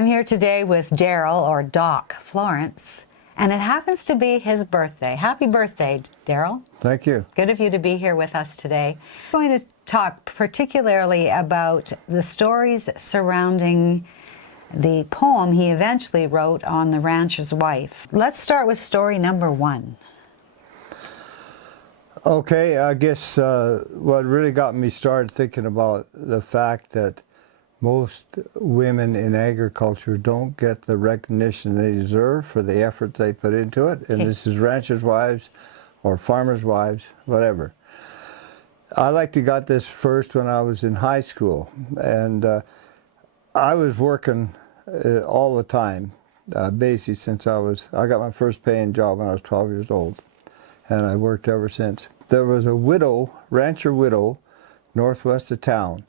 I'm here today with Darrel, or Doc Florence, and it happens to be his birthday. Happy birthday, Darrel. Thank you. Good of you to be here with us today. I'm going to talk particularly about the stories surrounding the poem he eventually wrote on the rancher's wife. Let's start with story number one. Okay, I guess what really got me started thinking about the fact that most women in agriculture don't get the recognition they deserve for the effort they put into it. And this is ranchers' wives or farmers' wives, whatever. I like to got this first when I was in high school. And I was working all the time, basically since I got my first paying job when I was 12 years old. And I worked ever since. There was a widow, rancher widow, northwest of town.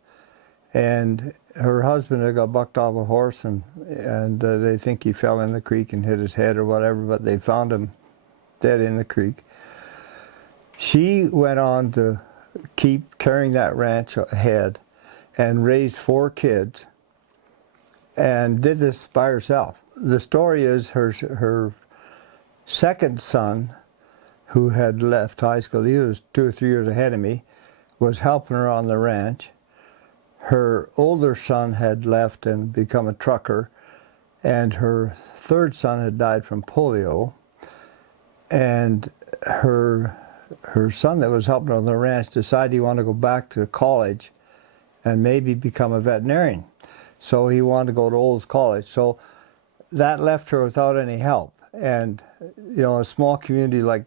And her husband had got bucked off a horse, and they think he fell in the creek and hit his head or whatever, but they found him dead in the creek. She went on to keep carrying that ranch ahead and raised 4 kids and did this by herself. The story is her second son, who had left high school, he was 2 or 3 years ahead of me, was helping her on the ranch. Her older son had left and become a trucker, and her third son had died from polio. And her son that was helping her on the ranch decided he wanted to go back to college and maybe become a veterinarian. So he wanted to go to Olds College. So that left her without any help. And, you know, a small community like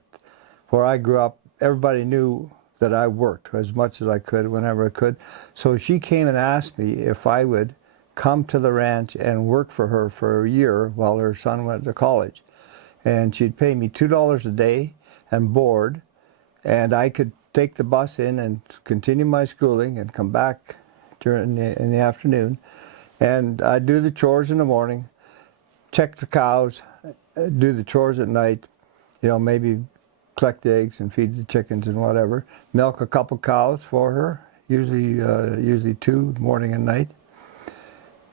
where I grew up, everybody knew that I worked as much as I could, whenever I could. So she came and asked me if I would come to the ranch and work for her for a year while her son went to college. And she'd pay me $2 a day and board, and I could take the bus in and continue my schooling and come back in the afternoon. And I'd do the chores in the morning, check the cows, do the chores at night, you know, maybe collect the eggs and feed the chickens and whatever. Milk a couple cows for her, usually 2, morning and night.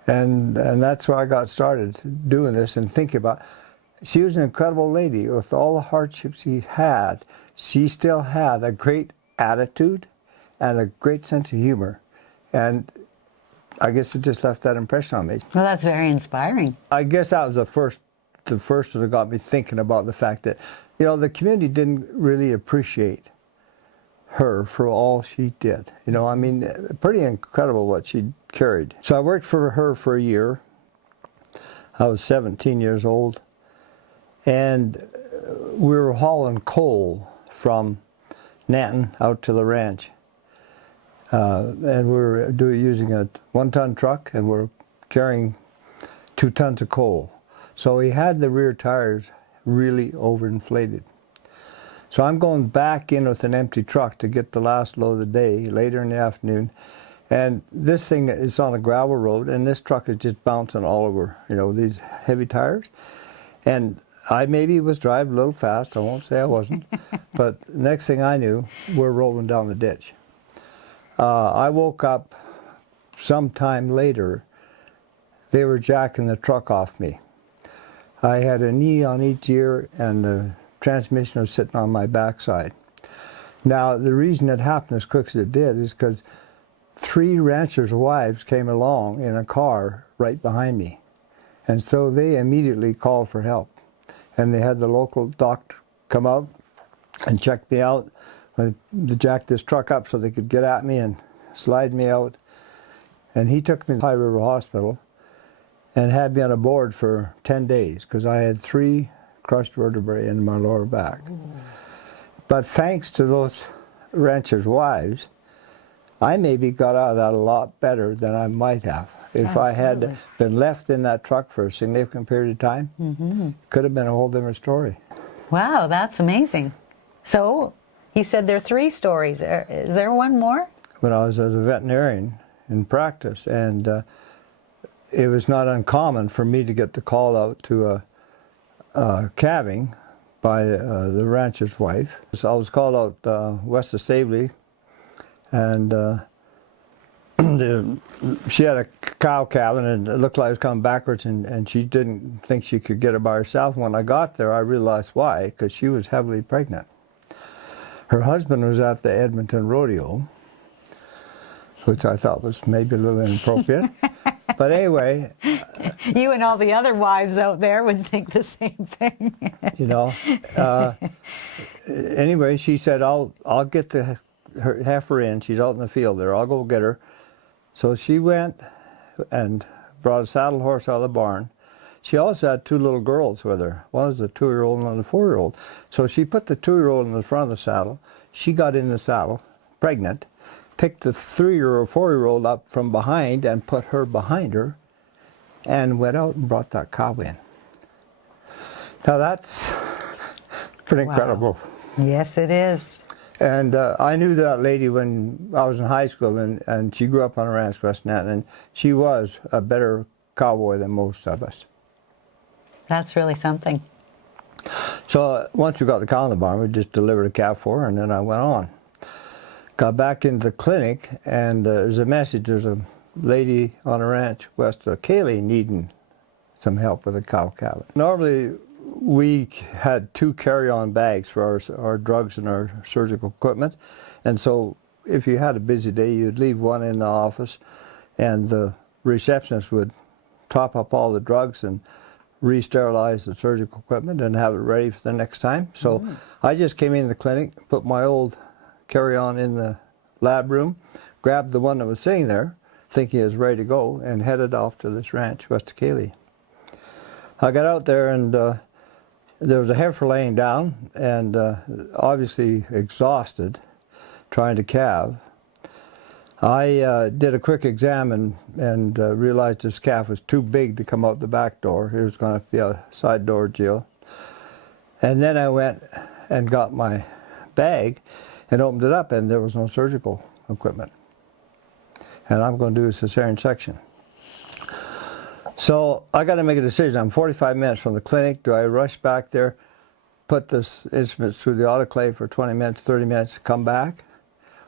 And that's where I got started doing this and thinking about. She was an incredible lady. With all the hardships she had, she still had a great attitude and a great sense of humor. And I guess it just left that impression on me. Well, that's very inspiring. I guess that was the first that got me thinking about the fact that, you know, the community didn't really appreciate her for all she did. You know, I mean, pretty incredible what she carried. So I worked for her for a year. I was 17 years old. And we were hauling coal from Nanton out to the ranch. And we were using a 1-ton truck, and we're carrying 2 tons of coal. So he had the rear tires really overinflated. So I'm going back in with an empty truck to get the last load of the day later in the afternoon. And this thing is on a gravel road, and this truck is just bouncing all over, you know, these heavy tires. And I maybe was driving a little fast, I won't say I wasn't, but next thing I knew, we're rolling down the ditch. I woke up sometime later, they were jacking the truck off me. I had a knee on each ear, and the transmission was sitting on my backside. Now, the reason it happened as quick as it did is because 3 ranchers' wives came along in a car right behind me. And so they immediately called for help. And they had the local doctor come out and check me out. They jacked this truck up so they could get at me and slide me out. And he took me to High River Hospital and had me on a board for 10 days because I had 3 crushed vertebrae in my lower back. But thanks to those ranchers' wives, I maybe got out of that a lot better than I might have. If Absolutely. I had been left in that truck for a significant period of time, could have been a whole different story. Wow, that's amazing. So, you said there are 3 stories. Is there one more? When I was as a veterinarian in practice, and it was not uncommon for me to get the call out to a calving by the rancher's wife. So I was called out west of Staveley, and she had a cow calving, and it looked like it was coming backwards, and she didn't think she could get it by herself. When I got there, I realized why, because she was heavily pregnant. Her husband was at the Edmonton Rodeo, which I thought was maybe a little inappropriate. But anyway. You and all the other wives out there would think the same thing. You know. Anyway, she said, I'll get her heifer in. She's out in the field there. I'll go get her. So she went and brought a saddle horse out of the barn. She also had two little girls with her. One was a 2-year-old and one was a 4-year-old. So she put the 2-year-old in the front of the saddle. She got in the saddle, pregnant, picked the 3-year-old or 4-year-old up from behind and put her behind her, and went out and brought that cow in. Now that's pretty incredible. Yes, it is. And I knew that lady when I was in high school, and she grew up on a ranch, West Nanton, and she was a better cowboy than most of us. That's really something. So once we got the cow in the barn, we just delivered a calf for her, and then I went on. Got back into the clinic, and there's a message. There's a lady on a ranch west of Cayley needing some help with a cow calving. Normally, we had 2 carry-on bags for our drugs and our surgical equipment, and so if you had a busy day, you'd leave one in the office, and the receptionist would top up all the drugs and re-sterilize the surgical equipment and have it ready for the next time. So I just came in the clinic, put my old carry-on in the lab room, grabbed the one that was sitting there, thinking it was ready to go, and headed off to this ranch west of Cayley. I got out there, and there was a heifer laying down, and obviously exhausted, trying to calve. I did a quick exam and realized this calf was too big to come out the back door. It was going to be a side door deal. And then I went and got my bag and opened it up, and there was no surgical equipment. And I'm going to do a cesarean section. So I got to make a decision. I'm 45 minutes from the clinic. Do I rush back there, put this instruments through the autoclave for 20 minutes, 30 minutes, come back?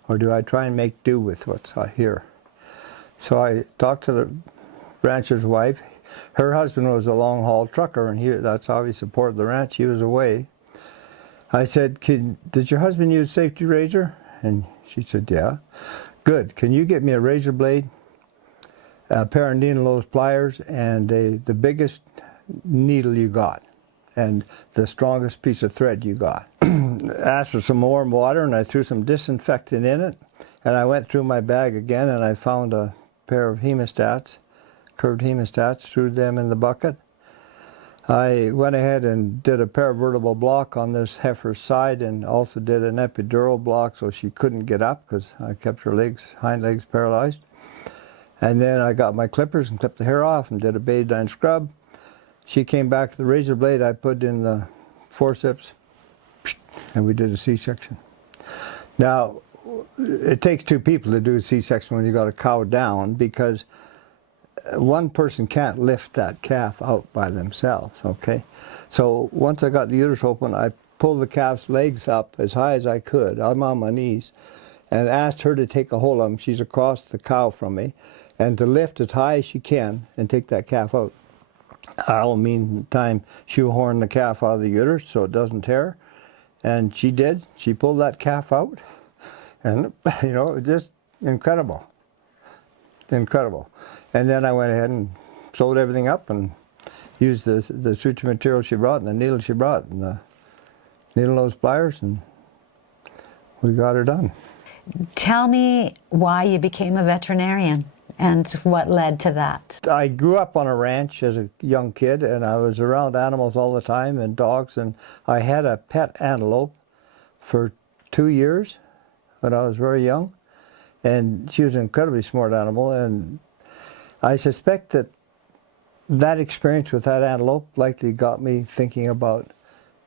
Or do I try and make do with what's here? So I talked to the rancher's wife. Her husband was a long-haul trucker, and that's how he supported the ranch. He was away. I said, did your husband use safety razor? And she said, yeah. Good. Can you get me a razor blade, a pair of needle-nose pliers, and the biggest needle you got, and the strongest piece of thread you got? Asked for some warm water, and I threw some disinfectant in it, and I went through my bag again, and I found a pair of hemostats, curved hemostats, threw them in the bucket. I went ahead and did a paravertebral block on this heifer's side, and also did an epidural block so she couldn't get up, because I kept her hind legs paralyzed. And then I got my clippers and clipped the hair off and did a betadine scrub. She came back with the razor blade. I put in the forceps, and we did a C-section. Now, it takes 2 people to do a C-section when you got a cow down, because one person can't lift that calf out by themselves, okay? So once I got the uterus open, I pulled the calf's legs up as high as I could. I'm on my knees, and asked her to take a hold of them. She's across the cow from me, and to lift as high as she can and take that calf out. I'll meantime shoehorn the calf out of the uterus so it doesn't tear. And she did. She pulled that calf out, and you know, just incredible, incredible. And then I went ahead and sewed everything up and used the suture material she brought and the needle she brought and the needle nose pliers, and we got her done. Tell me why you became a veterinarian and what led to that. I grew up on a ranch as a young kid, and I was around animals all the time and dogs, and I had a pet antelope for 2 years when I was very young, and she was an incredibly smart animal, and I suspect that experience with that antelope likely got me thinking about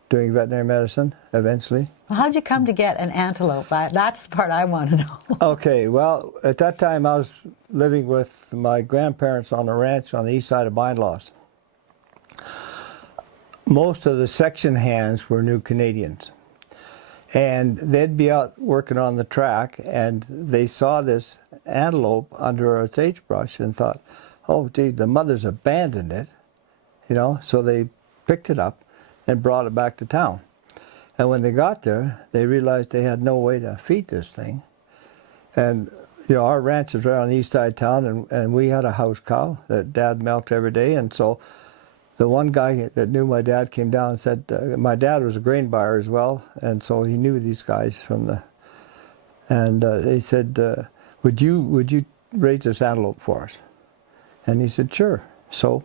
doing veterinary medicine eventually. Well, how'd you come to get an antelope? That's the part I want to know. Okay, well, at that time I was living with my grandparents on a ranch on the east side of my in-laws. Most of the section hands were New Canadians. And they'd be out working on the track, and they saw this antelope under a sagebrush and thought, oh, gee, the mother's abandoned it, you know, so they picked it up and brought it back to town. And when they got there, they realized they had no way to feed this thing. And, you know, our ranch is right on the east side of town, and we had a house cow that Dad milked every day, and so the one guy that knew my dad came down and said, my dad was a grain buyer as well, and so he knew these guys from the, and they said, would you raise this antelope for us? And he said, sure. So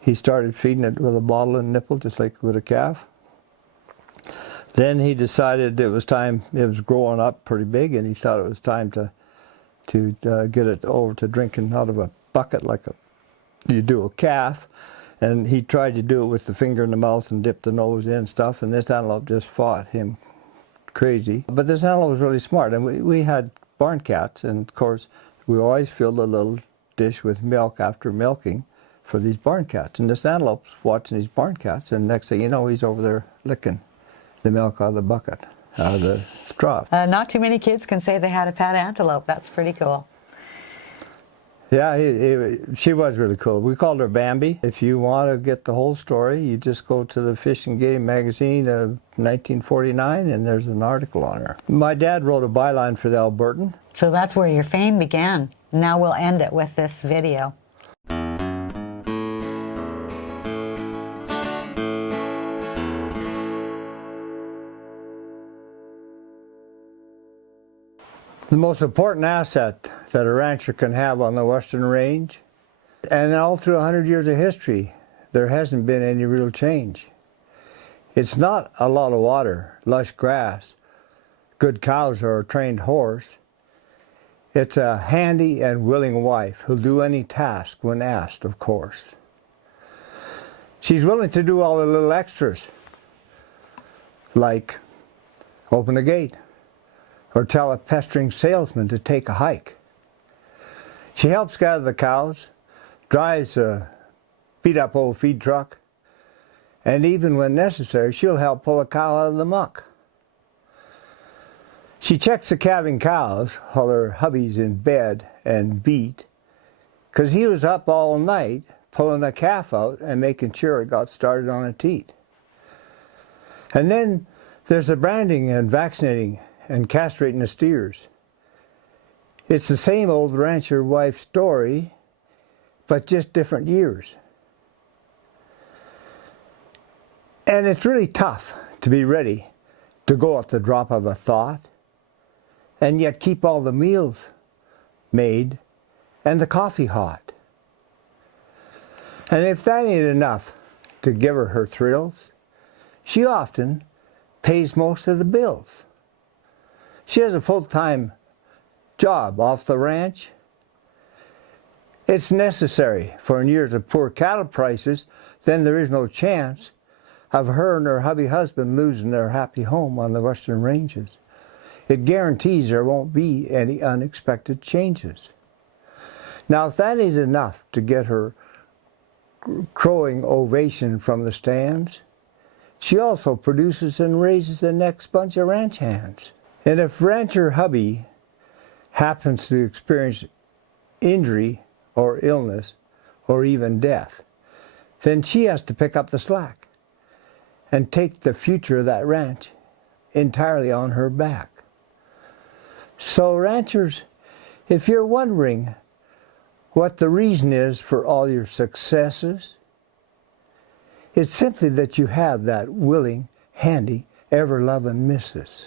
he started feeding it with a bottle and nipple, just like with a calf. Then he decided it was time, it was growing up pretty big, and he thought it was time to get it over to drinking out of a bucket like you do a calf. And he tried to do it with the finger in the mouth and dip the nose in and stuff, and this antelope just fought him crazy. But this antelope was really smart, and we had barn cats, and of course we always filled a little dish with milk after milking for these barn cats. And this antelope's watching these barn cats, and next thing you know, he's over there licking the milk out of the bucket, out of the straw. Not too many kids can say they had a pet antelope. That's pretty cool. Yeah, she was really cool. We called her Bambi. If you want to get the whole story, you just go to the Fish and Game magazine of 1949, and there's an article on her. My dad wrote a byline for the Albertan. So that's where your fame began. Now we'll end it with this video. The most important asset that a rancher can have on the Western Range, and all through 100 years of history, there hasn't been any real change. It's not a lot of water, lush grass, good cows or a trained horse. It's a handy and willing wife who'll do any task when asked, of course. She's willing to do all the little extras, like open the gate, or tell a pestering salesman to take a hike. She helps gather the cows, drives a beat-up old feed truck, and even when necessary, she'll help pull a cow out of the muck. She checks the calving cows while her hubby's in bed and beat, 'cause he was up all night pulling a calf out and making sure it got started on a teat. And then there's the branding and vaccinating and castrating the steers. It's the same old rancher wife story, but just different years. And it's really tough to be ready to go at the drop of a thought, and yet keep all the meals made and the coffee hot. And if that ain't enough to give her her thrills, she often pays most of the bills. She has a full-time job off the ranch. It's necessary, for in years of poor cattle prices, then there is no chance of her and her hubby husband losing their happy home on the Western Ranges. It guarantees there won't be any unexpected changes. Now, if that ain't enough to get her crowing ovation from the stands, she also produces and raises the next bunch of ranch hands. And if rancher hubby happens to experience injury or illness or even death, then she has to pick up the slack and take the future of that ranch entirely on her back. So ranchers, if you're wondering what the reason is for all your successes, it's simply that you have that willing, handy, ever-loving missus.